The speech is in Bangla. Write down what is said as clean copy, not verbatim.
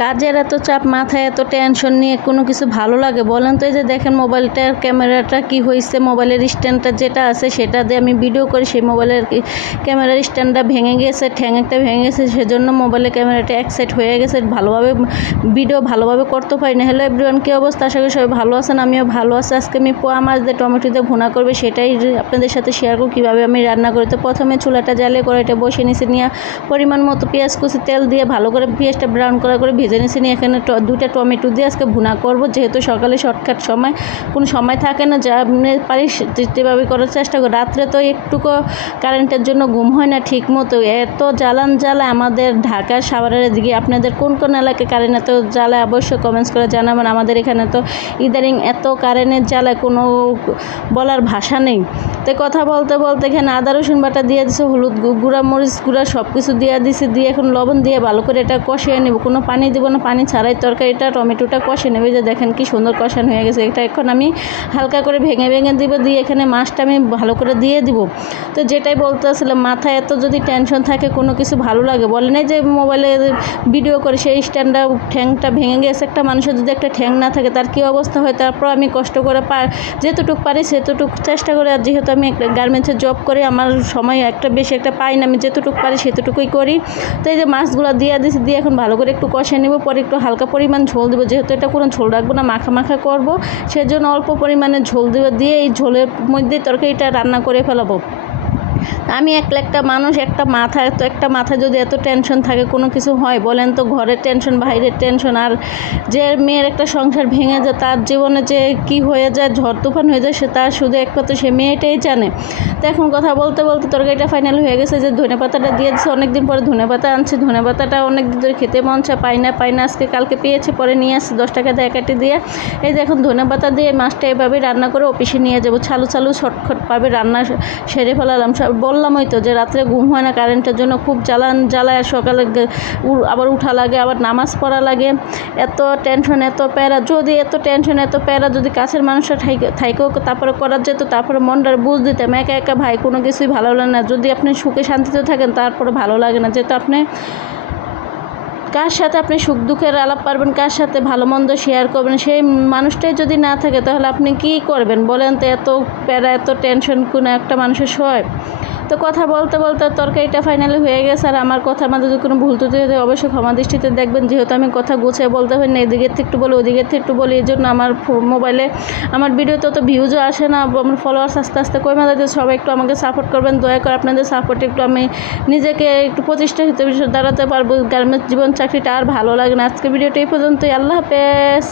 কাজের এত চাপ, মাথায় এত টেনশন নিয়ে কোনো কিছু ভালো লাগে বলেন তো? এই যে দেখেন মোবাইলটার ক্যামেরাটা কি হয়েছে, মোবাইলের স্ট্যান্ডটা যেটা আছে সেটা দিয়ে আমি ভিডিও করি, সেই মোবাইলের ক্যামেরার স্ট্যান্ডটা ভেঙে গেছে, ঠ্যাং একটা ভেঙে গেছে, সেজন্য মোবাইলের ক্যামেরাটা এক সাইড হয়ে গেছে, ভালোভাবে ভিডিও ভালোভাবে করতে পারি না। হ্যালো এভরিওয়ান, কী অবস্থা? আশা করি সবাই ভালো আছেন, আমিও ভালো আছি। আজকে আমি পোয়া মাছ দিয়ে টমেটো দিয়ে ভুনা করবে সেটাই আপনাদের সাথে শেয়ার করব কীভাবে আমি রান্না করি। তো প্রথমে চুলাটা জ্বালিয়ে কড়াইটা বসে নিচে নিয়ে পরিমাণ মতো পেঁয়াজ কুচি তেল দিয়ে ভালো করে পেঁয়াজটা ব্রাউন করে ভেজে নিয়েছি। নিয়ে এখানে দুটা টমেটো দিয়ে আজকে ভুনা করব, যেহেতু সকালে শর্টকাট সময় কোনো সময় থাকে না, যা পারি যেভাবে করার চেষ্টা করি। রাত্রে তো একটুকু কারেন্টের জন্য ঘুম হয় না ঠিক মতো, এত জ্বালা আমাদের ঢাকার সাভারের দিকে। আপনাদের কোন কোন এলাকায় কারেন্ট এত জ্বালায় অবশ্যই কমেন্টস করে জানাবেন। আমাদের এখানে তো ইদানিং এত কারেন্টের জ্বালায় কোনো বলার ভাষা নেই। তো কথা বলতে বলতে এখানে আদা রসুন বাটা দিয়ে দিছে, হলুদ গুঁড়া মরিচ গুঁড়া সব কিছু দিয়ে দিছে, দিয়ে এখন লবণ দিয়ে ভালো করে এটা কষিয়ে নেব। কোনো পানি দেবো না, পানি ছাড়াই তরকারিটা টমেটোটা কষে নেবে। যে দেখেন কি সুন্দর কষানো হয়ে গেছে। এটা এখন আমি হালকা করে ভেঙে দিব, দিয়ে এখানে মাছটা আমি ভালো করে দিয়ে দিব। তো যেটাই বলতে আসলাম, মাথায় এত যদি টেনশন থাকে কোনো কিছু ভালো লাগে বলেন? এই যে মোবাইলে ভিডিও করে সেই স্ট্যান্ডটা ঠ্যাংটা ভেঙে গেছে, একটা মানুষের যদি একটা ঠ্যাং না থাকে তার কী অবস্থা হয়। তারপর আমি কষ্ট করে যেতটুকু পারি সেতটুকু চেষ্টা করে, আর যেহেতু আমি একটা গার্মেন্টসে জব করি, আমার সময় একটা বেশি একটা পাই না, আমি যেতটুকু পারি সেতটুকুই করি। তো এই যে মাছগুলো দিয়ে দিয়েছি, দিয়ে এখন ভালো করে একটু কষে নেব, পরে একটু হালকা পরিমাণ ঝোল দেবো, যেহেতু এটা কোনো ঝোল রাখবো না, মাখা করব, সেজন্য অল্প পরিমাণে ঝোল দেবো, দিয়ে এই ঝোলের মধ্যে তরকারিটা রান্না করে ফেলাবো। আমি একটা মানুষ, একটা মাথা যদি এত টেনশন থাকে কোনো কিছু হয় বলেন তো? ঘরের টেনশন, বাইরের টেনশন, আর যে মেয়ের একটা সংসার ভেঙে যায়, তার জীবনে যে কি হয়ে যায়, ঝড় তুফান হয়ে যায়, সে তার শুধু একমাত্র সে মেয়েটাই জানে। তো এখন কথা বলতে বলতে তরকারিটা ফাইনাল হয়ে গেছে। যে ধনেপাতাটা দিয়ে দিচ্ছে, অনেকদিন পরে ধনেপাতা আনছি, ধনেপাতাটা অনেকদিন ধরে খেতে মন চায়, পাই না, আজকে কালকে পেয়েছি, পরে নিয়ে আসছি 10 টাকা দিয়ে একাটি দিয়ে। এই যে এখন ধনেপাতা দিয়ে মাছটা এভাবেই রান্না করে অফিসে নিয়ে যাবো, চালু শর্টকাটভাবে রান্না সেরে ফেলালাম। বললামই তো যে রাত্রে ঘুম হয় না কারেন্টের জন্য, খুব জ্বালায়, আর সকালে আবার উঠা লাগে, আবার নামাজ পড়া লাগে, এত টেনশন এত প্যারা। যদি এত টেনশন এত প্যারা যদি কাছের মানুষরা থাইকেও তারপরে করা যেত, তারপরে মনটার বুঝ দিতাম। একা ভাই কোনো কিছুই ভালো লাগে না। যদি আপনি সুখে শান্তিতে থাকেন তারপরে ভালো লাগে না, যেহেতু আপনি কার সাথে আপনি সুখ দুঃখের আলাপ পারবেন, কার সাথে ভালো মন্দ শেয়ার করবেন, সেই মানুষটাই যদি না থাকে তাহলে আপনি কি করবেন বলেন তো? এত প্যারা এত টেনশন কোনো একটা মানুষের সয়। তো কথা বলতে বলতে তরকারিটা ফাইনালি হয়ে গেছে। আর আমার কথার মাঝে যদি কোনো ভুল ত্রুটি হয় অবশ্যই ক্ষমা দৃষ্টিতে দেখবেন, যেহেতু আমি কথা গুছিয়ে বলতে হয় না, এদিকের থেকে একটু বলি ওদিকের থেকে একটু বলি, এই জন্য আমার মোবাইলে আমার ভিডিওতে অত ভিউজও আসে না, আমার ফলোয়ার্স আস্তে আস্তে কমে যাচ্ছে। সবাই একটু আমাকে সাপোর্ট করবেন, দয়া করে আপনাদের সাপোর্টে একটু আমি নিজেকে একটু প্রতিষ্ঠিত দাঁড়াতে পারবো। গার্মেন্টস জীবন চাকরিটা আর ভালো লাগে না। আজকে ভিডিওটা এই পর্যন্তই। আল্লাহ হাফেজ।